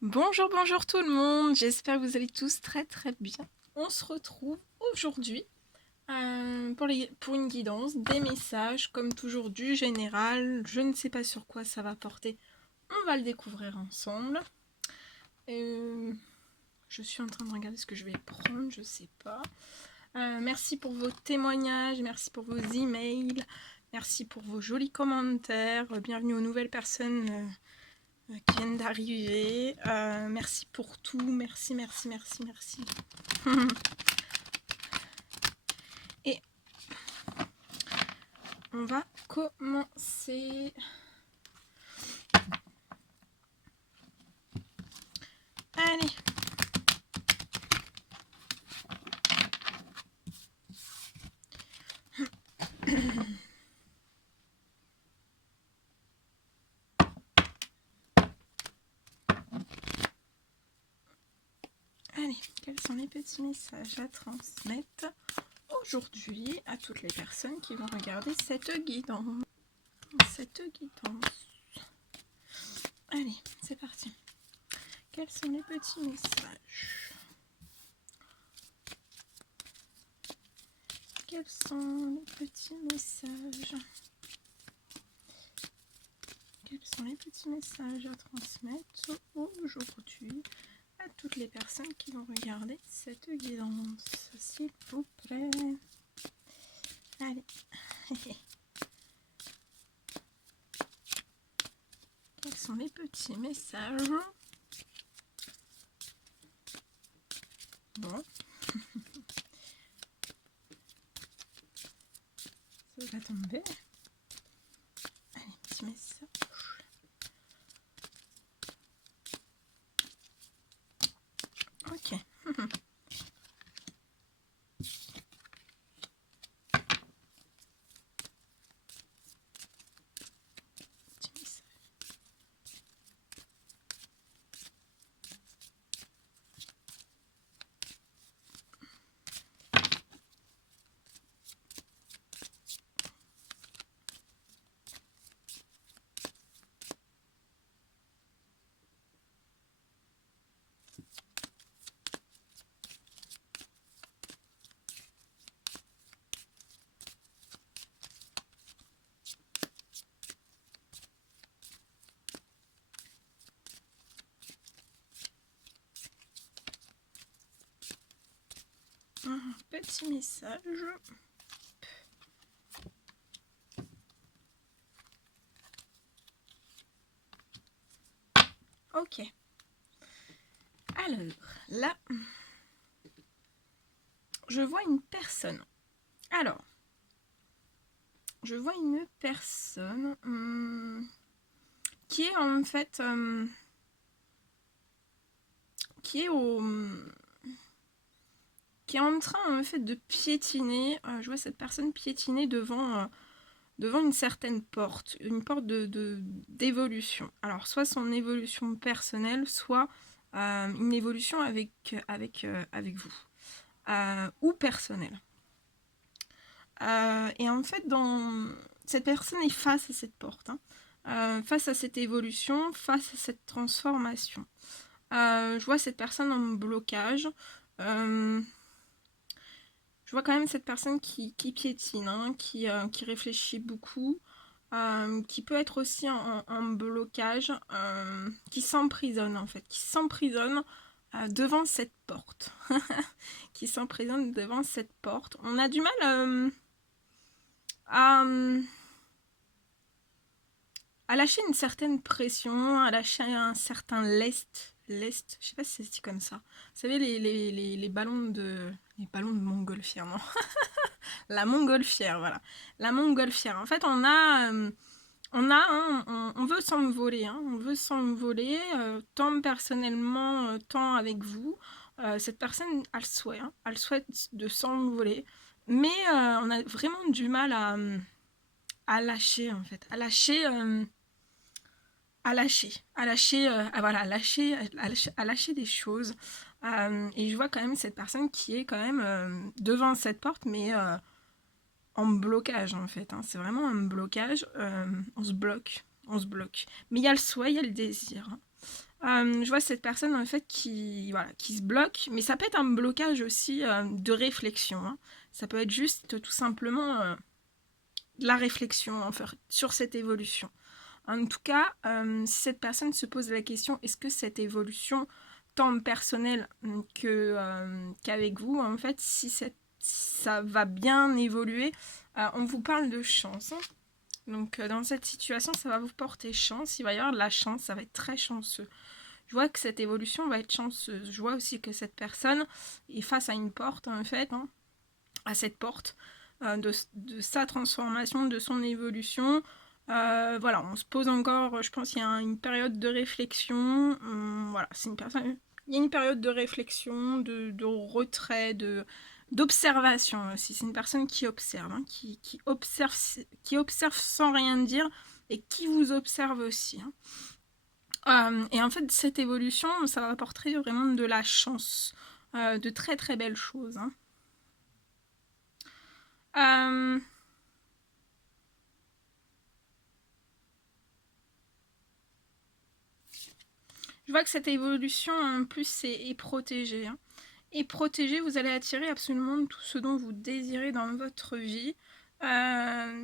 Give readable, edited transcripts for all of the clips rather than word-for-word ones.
Bonjour, bonjour tout le monde, j'espère que vous allez tous très très bien. On se retrouve aujourd'hui pour une guidance, des messages, comme toujours du général. Je ne sais pas sur quoi ça va porter, on va le découvrir ensemble. Je suis en train de regarder ce que je vais prendre, je sais pas. Merci pour vos témoignages, merci pour vos emails, merci pour vos jolis commentaires. Bienvenue aux nouvelles personnes qui viennent d'arriver. Merci pour tout. Merci, merci, merci, merci. Et on va commencer. Allez. Allez, quels sont les petits messages à transmettre aujourd'hui à toutes les personnes qui vont regarder cette guidance. Allez, c'est parti. Quels sont les petits messages? Quels sont les petits messages? Quels sont les petits messages à transmettre aujourd'hui à toutes les personnes qui vont regarder cette guidance, s'il vous plaît? Allez. Quels sont les petits messages? Bon. Ça va tomber. Allez, petit message. Ok. Petit message. Un petit message. Ok. Alors, là, je vois une personne. Alors, je vois une personne qui est en fait... qui est en train en fait de piétiner. Je vois cette personne piétiner devant une certaine porte, une porte d'évolution. Alors soit son évolution personnelle, soit une évolution avec vous, ou personnelle. Et en fait, cette personne est face à cette porte, face à cette évolution, face à cette transformation. Je vois cette personne en blocage. Je vois quand même cette personne qui piétine, qui réfléchit beaucoup, qui peut être aussi en blocage, qui s'emprisonne en fait, qui s'emprisonne devant cette porte. Qui s'emprisonne devant cette porte. On a du mal à lâcher une certaine pression, à lâcher un certain lest, je sais pas si c'est dit comme ça. Vous savez, les ballons de montgolfière, non? La montgolfière, voilà. La montgolfière. En fait, on veut s'envoler, on veut s'envoler, tant personnellement, tant avec vous. Cette personne a le souhait, a le souhait de s'envoler, mais on a vraiment du mal à lâcher, en fait, à lâcher des choses. Et je vois quand même cette personne qui est quand même devant cette porte, mais en blocage en fait. C'est vraiment un blocage. On se bloque. Mais il y a le souhait, il y a le désir. Je vois cette personne en fait qui se bloque, mais ça peut être un blocage aussi de réflexion, hein. Ça peut être juste tout simplement de la réflexion en fait, sur cette évolution. En tout cas, si cette personne se pose la question, est-ce que cette évolution, tant personnelle qu'avec vous, en fait, si ça va bien évoluer, on vous parle de chance, hein. Donc dans cette situation, ça va vous porter chance, il va y avoir de la chance, ça va être très chanceux. Je vois que cette évolution va être chanceuse. Je vois aussi que cette personne est face à une porte, en fait, hein, à cette porte de sa transformation, de son évolution. Voilà, on se pose encore, je pense qu'il y a une période de réflexion. Voilà, c'est une personne. Il y a une période de réflexion, de retrait, d'observation aussi. C'est une personne qui observe, hein, qui observe sans rien dire et qui vous observe aussi, hein. Et en fait, cette évolution, ça va apporter vraiment de la chance, de très très belles choses, hein. Euh, je vois que cette évolution, en plus, est protégée, hein. Et protégée, vous allez attirer absolument tout ce dont vous désirez dans votre vie.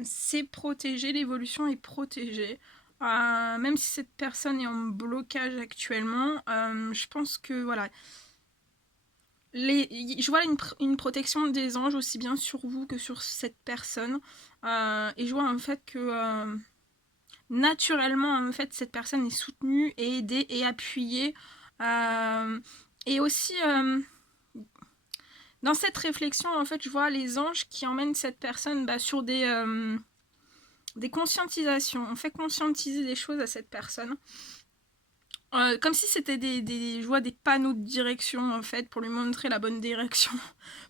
C'est protégé, l'évolution est protégée. Même si cette personne est en blocage actuellement, je pense que voilà, je vois une protection des anges aussi bien sur vous que sur cette personne. Et je vois en fait que naturellement, en fait, cette personne est soutenue et aidée et appuyée. Et aussi, dans cette réflexion, en fait, je vois les anges qui emmènent cette personne sur des conscientisations. On fait conscientiser des choses à cette personne. Comme si c'était je vois des panneaux de direction en fait pour lui montrer la bonne direction,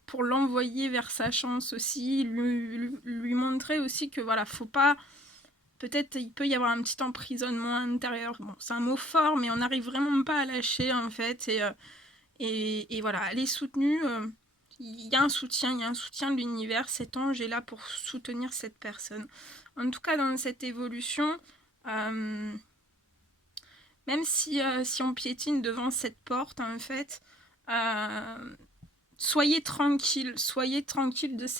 pour l'envoyer vers sa chance aussi, lui montrer aussi que voilà, faut pas, peut-être il peut y avoir un petit emprisonnement intérieur. Bon, c'est un mot fort, mais on n'arrive vraiment pas à lâcher en fait et voilà, elle est soutenue. Il y a un soutien de l'univers. Cet ange est là pour soutenir cette personne. En tout cas, dans cette évolution. Même si on piétine devant cette porte, en fait, soyez tranquille de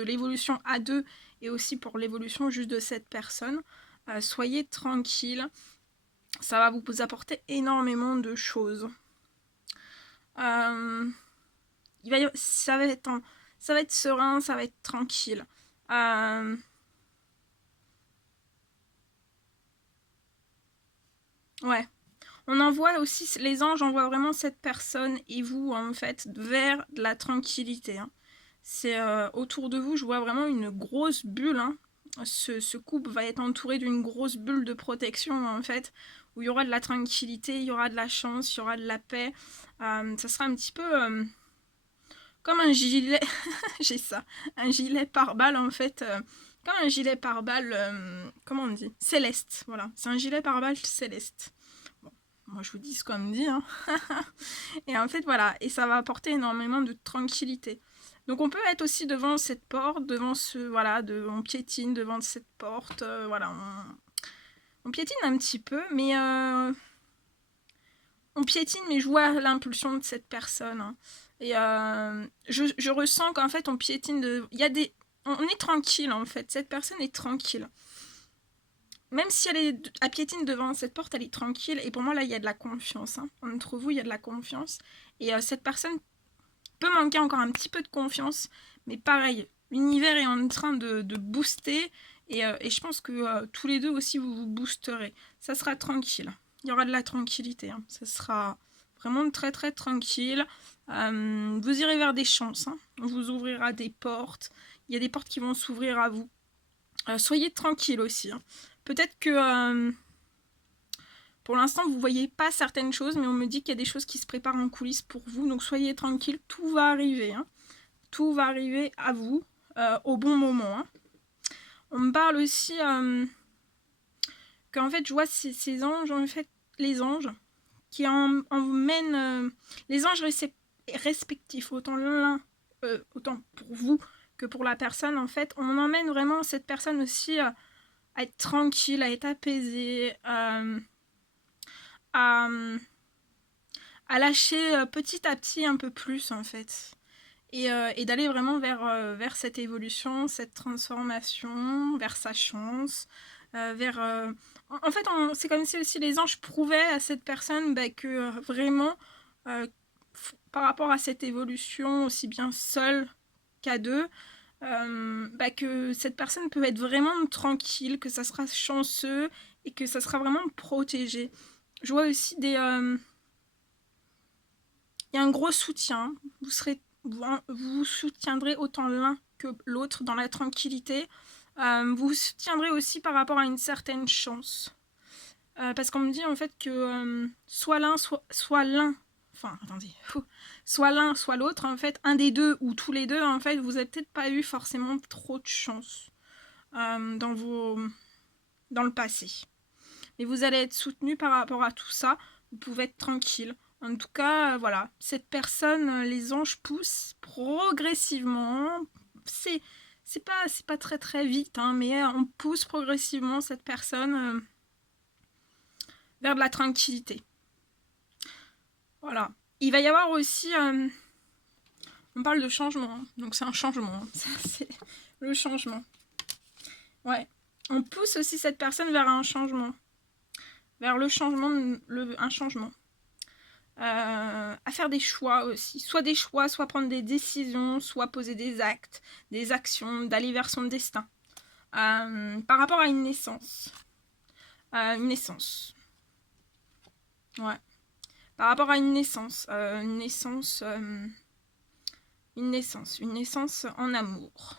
l'évolution à deux et aussi pour l'évolution juste de cette personne. Soyez tranquille, ça va vous apporter énormément de choses. Ça va être serein, ça va être tranquille. Ouais. On envoie aussi, les anges envoient vraiment cette personne et vous, en fait, vers de la tranquillité, hein. C'est autour de vous, je vois vraiment une grosse bulle, hein. Ce couple va être entouré d'une grosse bulle de protection, en fait, où il y aura de la tranquillité, il y aura de la chance, il y aura de la paix. Ça sera un petit peu comme un gilet, j'ai ça, un gilet pare-balles, en fait. Comme un gilet pare-balles, comment on dit, céleste, voilà. C'est un gilet pare-balles céleste. Moi, je vous dis ce qu'on me dit, hein. Et en fait, voilà. Et ça va apporter énormément de tranquillité. Donc, on peut être aussi devant cette porte, devant ce. Voilà, on piétine devant cette porte. Voilà, on piétine un petit peu, mais. On piétine, mais je vois l'impulsion de cette personne, hein. Et je ressens qu'en fait, on piétine de. Il y a des. On est tranquille, en fait. Cette personne est tranquille. Même si elle piétine devant cette porte, elle est tranquille. Et pour moi, là, il y a de la confiance, hein. Entre vous, il y a de la confiance. Et cette personne peut manquer encore un petit peu de confiance. Mais pareil, l'univers est en train de booster. Et je pense que tous les deux aussi, vous vous boosterez. Ça sera tranquille. Il y aura de la tranquillité, hein. Ça sera vraiment très très tranquille. Vous irez vers des chances, hein. On vous ouvrira des portes. Il y a des portes qui vont s'ouvrir à vous. Soyez tranquille aussi, hein. Peut-être que pour l'instant vous voyez pas certaines choses, mais on me dit qu'il y a des choses qui se préparent en coulisses pour vous, donc soyez tranquille, tout va arriver, hein. Tout va arriver à vous au bon moment, hein. On me parle aussi qu'en fait je vois ces anges, en fait les anges qui emmènent les anges respectifs, autant pour vous que pour la personne, en fait on emmène vraiment cette personne aussi à être tranquille, à être apaisée, à lâcher petit à petit un peu plus en fait. Et d'aller vraiment vers cette évolution, cette transformation, vers sa chance, vers... En fait, c'est comme si aussi les anges prouvaient à cette personne que vraiment, par rapport à cette évolution, aussi bien seule qu'à deux, que cette personne peut être vraiment tranquille, que ça sera chanceux et que ça sera vraiment protégé. Je vois aussi il y a un gros soutien. Vous soutiendrez autant l'un que l'autre dans la tranquillité. Vous soutiendrez aussi par rapport à une certaine chance. Parce qu'on me dit en fait que soit l'un, soit l'un, enfin attendez, soit l'un, soit l'autre, en fait, un des deux ou tous les deux, en fait, vous n'avez peut-être pas eu forcément trop de chance dans le passé. Mais vous allez être soutenu par rapport à tout ça. Vous pouvez être tranquille. En tout cas, voilà, cette personne, les anges poussent progressivement. C'est pas très très vite, hein, mais on pousse progressivement cette personne vers de la tranquillité. Voilà. Il va y avoir aussi, on parle de changement, donc c'est un changement. Ça, c'est le changement. Ouais. On pousse aussi cette personne vers un changement, vers le changement, un changement. À faire des choix aussi. Soit des choix, soit prendre des décisions, soit poser des actes, des actions, d'aller vers son destin. Par rapport à une naissance. Une naissance. Ouais. Par rapport à une naissance. Une naissance en amour.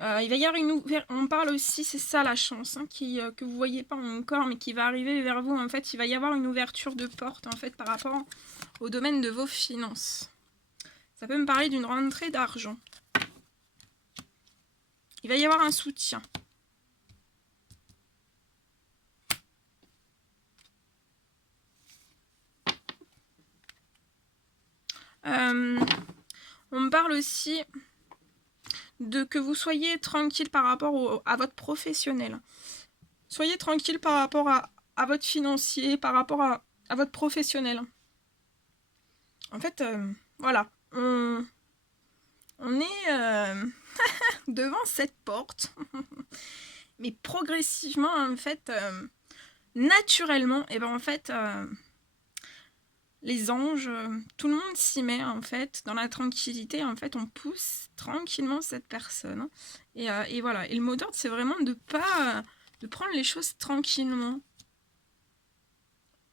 Il va y avoir une ouverture. On parle aussi, c'est ça la chance, hein, que vous voyez pas encore, mais qui va arriver vers vous. En fait, il va y avoir une ouverture de porte en fait par rapport au domaine de vos finances. Ça peut me parler d'une rentrée d'argent. Il va y avoir un soutien. On me parle aussi de que vous soyez tranquille par rapport à votre professionnel. Soyez tranquille par rapport à votre financier, par rapport à votre professionnel. En fait, voilà, on est devant cette porte, mais progressivement, en fait, naturellement, et ben en fait, les anges, tout le monde s'y met en fait, dans la tranquillité, en fait, on pousse tranquillement cette personne. Et voilà, et le mot d'ordre, c'est vraiment de prendre les choses tranquillement.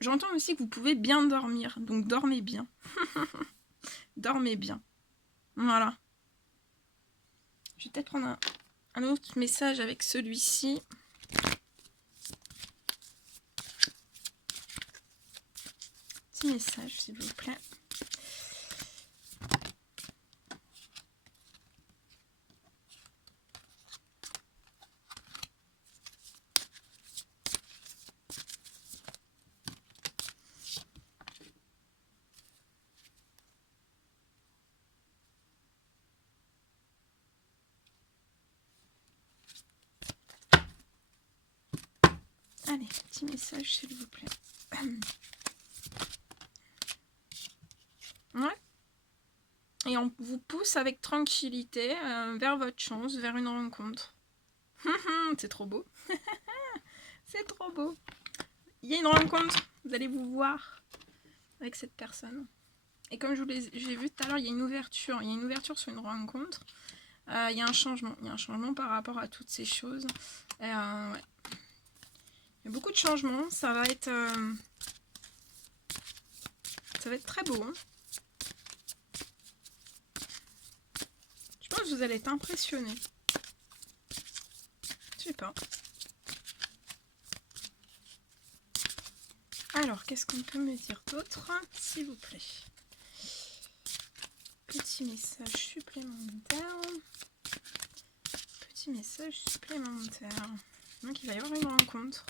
J'entends aussi que vous pouvez bien dormir, donc dormez bien. Dormez bien. Voilà. Je vais peut-être prendre un autre message avec celui-ci. Petit message, s'il vous plaît. Allez, petit message, s'il vous plaît. Ouais. Et on vous pousse avec tranquillité vers votre chance, vers une rencontre. C'est trop beau. C'est trop beau. Il y a une rencontre, vous allez vous voir avec cette personne. Et comme j'ai vu tout à l'heure, il y a une ouverture. Il y a une ouverture sur une rencontre. Il y a un changement. Il y a un changement par rapport à toutes ces choses. Ouais. Il y a beaucoup de changements. Ça va être très beau. Hein. Je pense que vous allez être impressionnés. Je sais pas. Alors, qu'est-ce qu'on peut me dire d'autre, s'il vous plaît? Petit message supplémentaire. Petit message supplémentaire. Donc, il va y avoir une rencontre.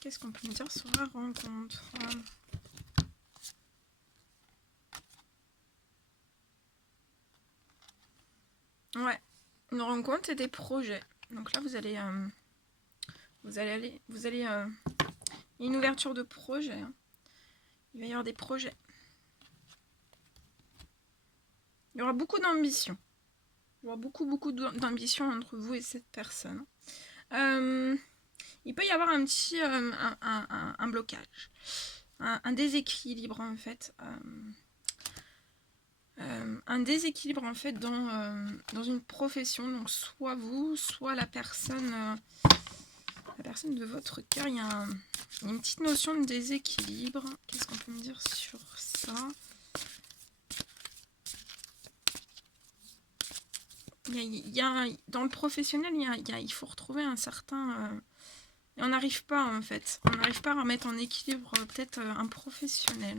Qu'est-ce qu'on peut me dire sur la rencontre? Ouais, une rencontre et des projets. Donc là, vous allez il y a une ouverture de projet. Hein. Il va y avoir des projets. Il y aura beaucoup d'ambition. Il y aura beaucoup d'ambition entre vous et cette personne. Il peut y avoir un petit un blocage, un déséquilibre en fait. Un déséquilibre en fait dans une profession, donc soit vous, soit la personne de votre cœur. Il y a une petite notion de déséquilibre. Qu'est-ce qu'on peut me dire sur ça? Dans le professionnel, il faut retrouver un certain... et on n'arrive pas en fait. On n'arrive pas à remettre en équilibre peut-être un professionnel.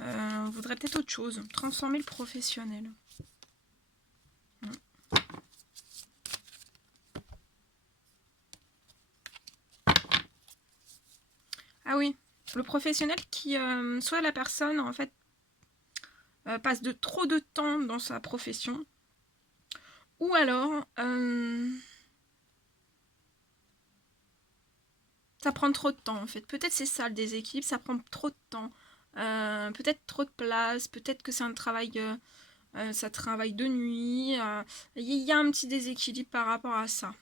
On voudrait peut-être autre chose. Transformer le professionnel. Ah oui, le professionnel qui... soit la personne en fait passe trop de temps dans sa profession. Ou alors... ça prend trop de temps en fait. Peut-être c'est ça le déséquilibre, ça prend trop de temps. Peut-être trop de place, peut-être que c'est un travail, ça travaille de nuit. Il y a un petit déséquilibre par rapport à ça.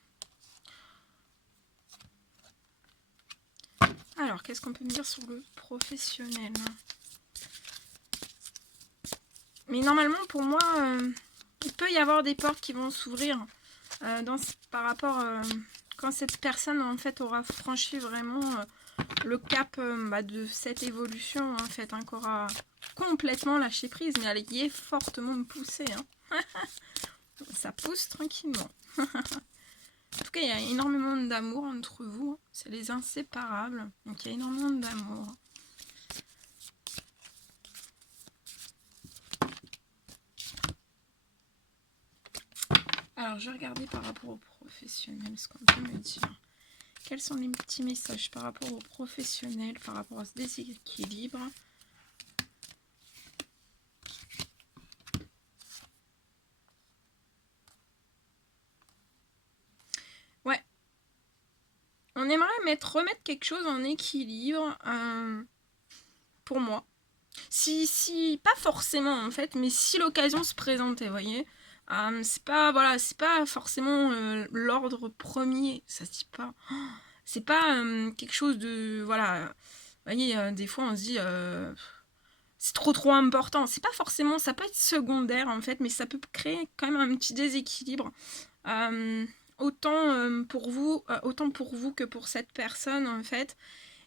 Alors, qu'est-ce qu'on peut me dire sur le professionnel? Mais normalement, pour moi, il peut y avoir des portes qui vont s'ouvrir par rapport... quand cette personne en fait aura franchi vraiment le cap de cette évolution en fait, hein, qu'aura complètement lâché prise, mais elle y est fortement poussée. Hein. Ça pousse tranquillement. En tout cas, il y a énormément d'amour entre vous. Hein. C'est les inséparables. Donc il y a énormément d'amour. Alors, je vais regarder par rapport aux professionnels ce qu'on peut me dire. Quels sont les petits messages par rapport aux professionnels, par rapport à ce déséquilibre? Ouais. On aimerait remettre quelque chose en équilibre pour moi. Si, pas forcément en fait, mais si l'occasion se présentait, vous voyez. C'est pas forcément l'ordre premier, ça se dit pas. C'est pas quelque chose de, voilà. Vous voyez, des fois on se dit c'est trop important. C'est pas forcément, ça peut être secondaire en fait, mais ça peut créer quand même un petit déséquilibre. Autant pour vous que pour cette personne en fait.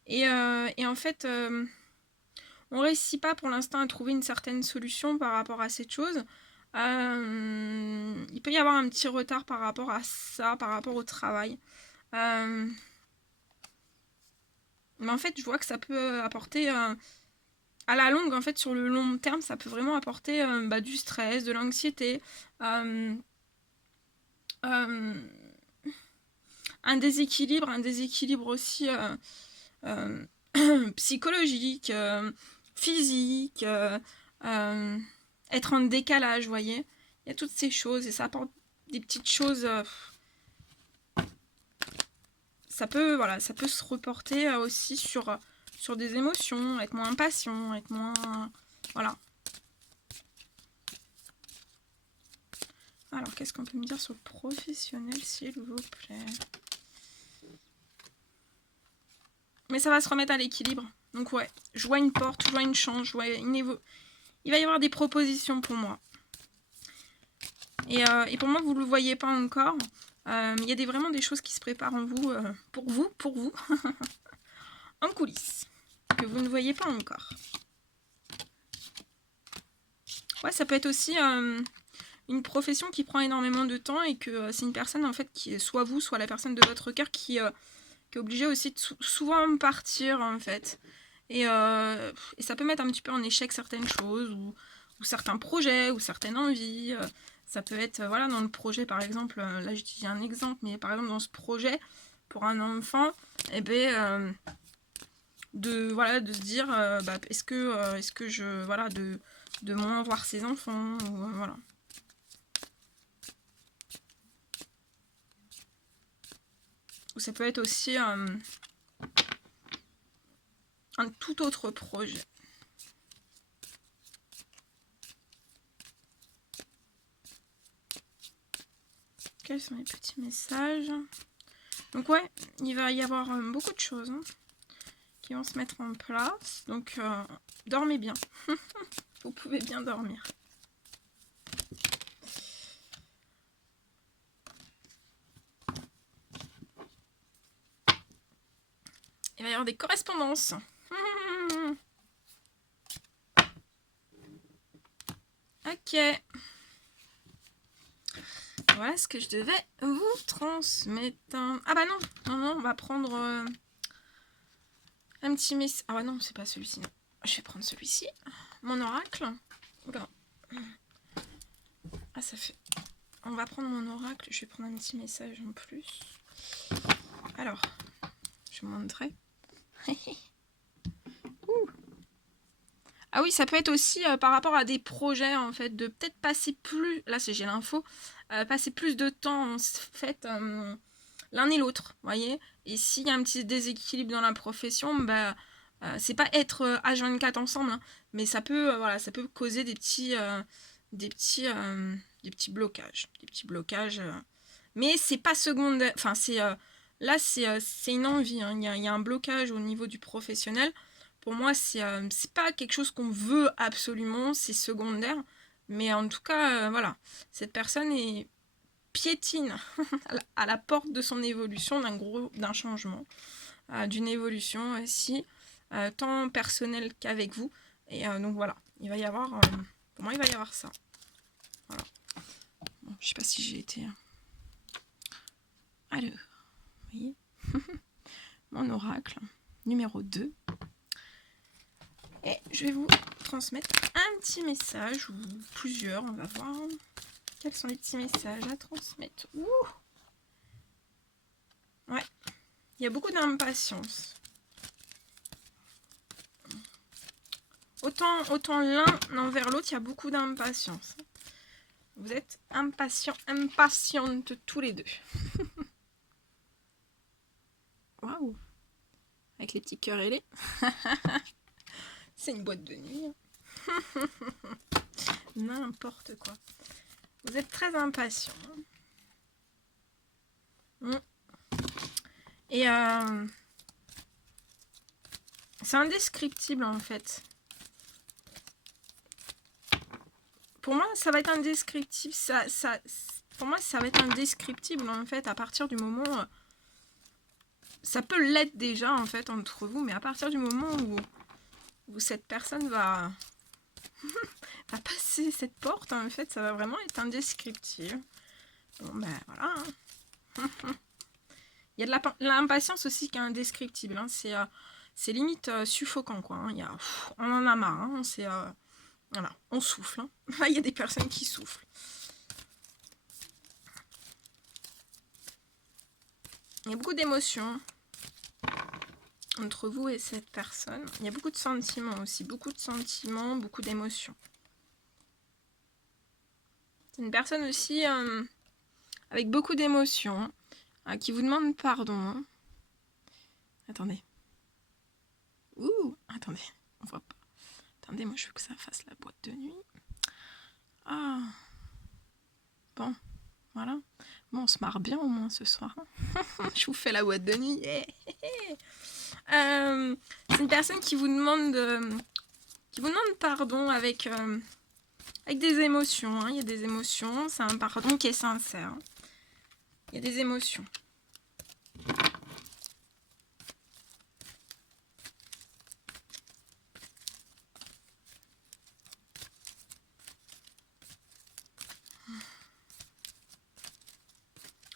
Et en fait, on réussit pas pour l'instant à trouver une certaine solution par rapport à cette chose. Il peut y avoir un petit retard par rapport à ça, par rapport au travail. Mais en fait, je vois que ça peut apporter, à la longue, en fait, sur le long terme, ça peut vraiment apporter du stress, de l'anxiété, un déséquilibre aussi psychologique, physique, être en décalage, vous voyez. Il y a toutes ces choses et ça apporte des petites choses. Ça peut se reporter aussi sur des émotions, être moins impatient, être moins... Voilà. Alors, qu'est-ce qu'on peut me dire sur le professionnel, s'il vous plaît? Mais ça va se remettre à l'équilibre. Donc ouais, je vois une porte, je vois une chance, je vois il va y avoir des propositions pour moi. Et pour moi, vous ne le voyez pas encore. Il y a vraiment des choses qui se préparent en vous, pour vous, en coulisses, que vous ne voyez pas encore. Ouais, ça peut être aussi une profession qui prend énormément de temps et que c'est une personne en fait qui est soit vous, soit la personne de votre cœur qui est obligée aussi de souvent partir en fait. Et ça peut mettre un petit peu en échec certaines choses ou certains projets ou certaines envies. Ça peut être, voilà, dans le projet par exemple, là je dis un exemple, mais par exemple dans ce projet, pour un enfant, eh ben, de se dire, est-ce que je, voilà, de moins voir ses enfants, ou, voilà. Ou ça peut être aussi un tout autre projet. Quels sont les petits messages? Donc ouais, il va y avoir beaucoup de choses qui vont se mettre en place. Donc dormez bien. Vous pouvez bien dormir. Il va y avoir des correspondances. Ok. Voilà ce que je devais vous transmettre. Ah bah non, on va prendre un petit message. Ah bah non, c'est pas celui-ci. Je vais prendre celui-ci. Mon oracle. Oula. Ah, ça fait... On va prendre mon oracle. Je vais prendre un petit message en plus. Alors, je vous montrerai. Ah oui, ça peut être aussi par rapport à des projets, en fait, de peut-être passer plus... Là, j'ai l'info. Passer plus de temps, en fait, l'un et l'autre, voyez. Et s'il y a un petit déséquilibre dans la profession, bah... c'est pas être H24 ensemble, hein, mais ça peut, voilà, ça peut causer des petits blocages. Des petits blocages. Mais c'est pas secondaire. Enfin, c'est là, c'est une envie. Hein. Il y a un blocage au niveau du professionnel. Pour moi, c'est pas quelque chose qu'on veut absolument. C'est secondaire. Mais en tout cas, voilà. Cette personne est piétine à la porte de son évolution, d'un changement, d'une évolution aussi, tant personnelle qu'avec vous. Et donc voilà, il va y avoir, pour moi, il va y avoir ça. Voilà. Bon, je sais pas si j'ai été... Alors, vous voyez mon oracle numéro 2. Et je vais vous transmettre un petit message, ou plusieurs, on va voir. Quels sont les petits messages à transmettre? Ouh, ouais, il y a beaucoup d'impatience. Autant l'un envers l'autre, il y a beaucoup d'impatience. Vous êtes impatientes tous les deux. Waouh! Avec les petits cœurs ailés. C'est une boîte de nuit. N'importe quoi. Vous êtes très impatients. Et c'est indescriptible en fait. Pour moi, ça va être indescriptible. Pour moi, ça va être indescriptible en fait à partir du moment... ça peut l'être déjà en fait entre vous, mais à partir du moment où cette personne va passer cette porte, en fait, ça va vraiment être indescriptible. Bon, ben voilà. Il y a de l'impatience aussi qui est indescriptible. Hein. C'est limite suffocant, quoi. Hein. On en a marre. Hein. Voilà, on souffle. Hein. Il y a des personnes qui soufflent. Il y a beaucoup d'émotions entre vous et cette personne. Il y a beaucoup de sentiments aussi. Beaucoup de sentiments, beaucoup d'émotions. C'est une personne aussi avec beaucoup d'émotions, qui vous demande pardon. Attendez. Ouh, attendez, on voit pas. Attendez, moi je veux que ça fasse la boîte de nuit. Ah. Bon, voilà. Bon, on se marre bien au moins ce soir. Je vous fais la boîte de nuit. C'est une personne qui vous demande pardon avec des émotions. Hein. Il y a des émotions. C'est un pardon qui est sincère. Il y a des émotions.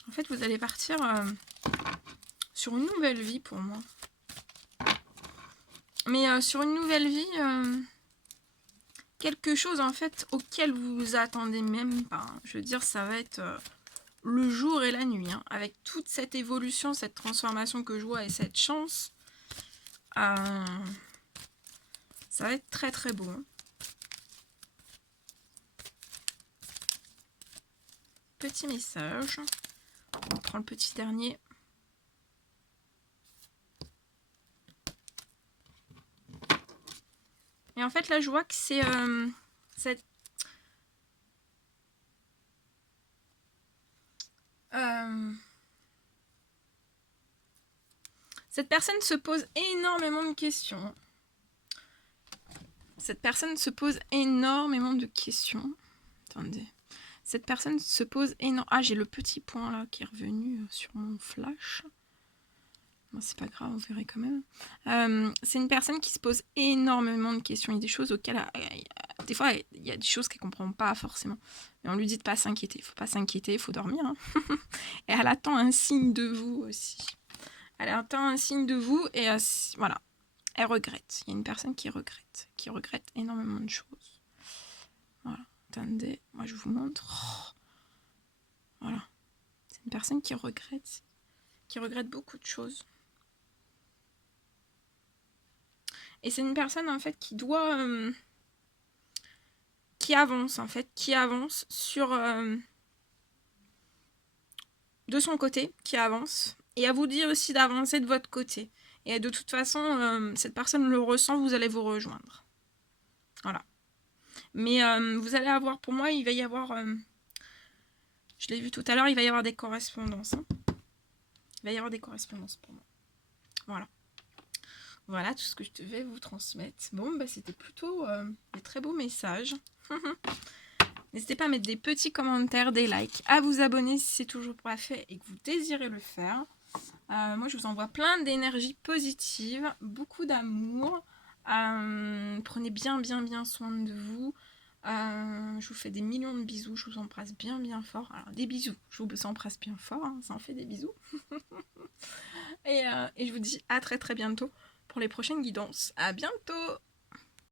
En fait, vous allez partir sur une nouvelle vie pour moi. Mais sur une nouvelle vie, quelque chose en fait auquel vous vous attendez même pas. Hein. Je veux dire, ça va être le jour et la nuit. Hein. Avec toute cette évolution, cette transformation que je vois et cette chance, ça va être très très beau. Hein. Petit message. On prend le petit dernier. Et en fait, là, je vois que c'est cette... cette personne se pose énormément de questions. Cette personne se pose énormément de questions. Attendez. Cette personne se pose énormément... Ah, j'ai le petit point là qui est revenu sur mon flash. Bon, c'est pas grave, on verrait quand même. C'est une personne qui se pose énormément de questions. Il y a des choses auxquelles... des fois, il y a des choses qu'elle ne comprend pas forcément. Mais on lui dit de ne pas s'inquiéter. Il ne faut pas s'inquiéter, il faut dormir. Hein. Et elle attend un signe de vous aussi. Elle attend un signe de vous et voilà. Elle regrette. Il y a une personne qui regrette énormément de choses. Voilà. Attendez, moi je vous montre. Oh. Voilà. C'est une personne qui regrette beaucoup de choses. Et c'est une personne en fait qui doit... qui avance en fait, qui avance sur... de son côté, qui avance. Et à vous dire aussi d'avancer de votre côté. Et de toute façon, cette personne le ressent, vous allez vous rejoindre. Voilà. Mais vous allez avoir, pour moi, il va y avoir... je l'ai vu tout à l'heure, il va y avoir des correspondances. Hein. Il va y avoir des correspondances pour moi. Voilà. Voilà tout ce que je devais vous transmettre. Bon, bah, c'était plutôt des très beaux messages. N'hésitez pas à mettre des petits commentaires, des likes, à vous abonner si c'est toujours pas fait et que vous désirez le faire. Moi, je vous envoie plein d'énergie positive, beaucoup d'amour. Prenez bien soin de vous. Je vous fais des millions de bisous, je vous embrasse bien fort. Alors, des bisous, je vous embrasse bien fort, hein, ça en fait des bisous. et je vous dis à très bientôt pour les prochaines guidances. À bientôt!